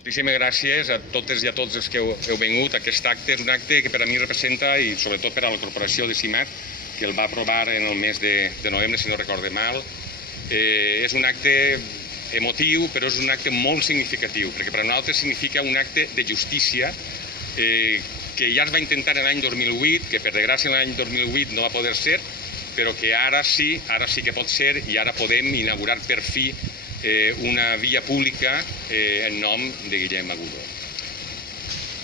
Moltíssimes gràcies a totes i a tots els que heu vingut. Aquest acte és un acte que per a mi representa, i sobretot per a la corporació de CIMAT, que el va aprovar en el mes de novembre, si no recorde mal. És un acte emotiu, però és un acte molt significatiu, perquè per a nosaltres significa un acte de justícia que ja es va intentar l'any 2008, que per desgràcia l'any 2008 no va poder ser, però que ara sí que pot ser, i ara podem inaugurar per fi una via pública en nom de Guillem Agulló.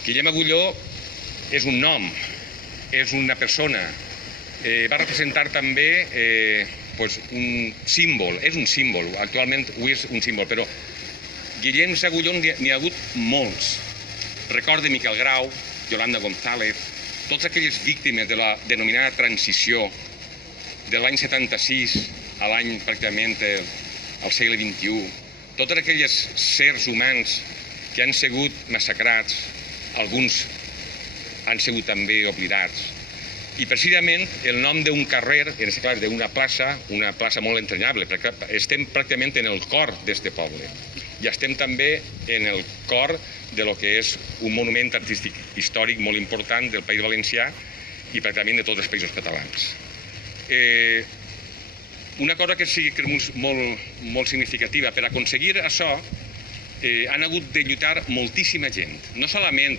Guillem Agulló és un nom, és una persona, va representar també un símbol, és un símbol, actualment avui és un símbol, però Guillem Agulló n'hi ha hagut molts. Recorda Miquel Grau, Yolanda González, totes aquelles víctimes de la denominada transició de l'any 76 a l'any pràcticament al segle XXI, totes aquelles sers humans que han sigut massacrats, alguns han sigut també oblidats. I precisament el nom d'un carrer, en aquest cas d'una plaça molt entranyable, perquè estem pràcticament en el cor d'aquest poble. I estem també en el cor de lo que és un monument artístic històric molt important del País Valencià i pràcticament de tots els països catalans. Una cosa que sí que és molt significativa, per aconseguir això han hagut de lluitar moltíssima gent, no solament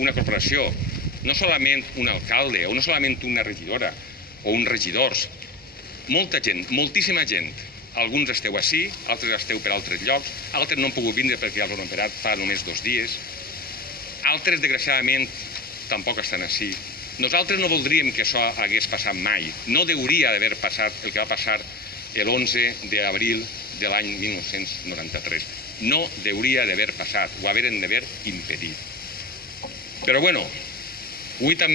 una corporació, no solament un alcalde o no solament una regidora o uns regidors, molta gent, moltíssima gent. Alguns esteu ací, altres esteu per altres llocs, altres no han pogut vindre perquè els han operat fa només 2 dies, altres desgraciadament tampoc estan ací. Nosaltres no voldríem que això hagués passat mai. No hauria d'haver passat el que va passar l'11 d'abril de l'any 1993. No hauria d'haver passat, ho haurien d'haver impedit. Però bueno, avui també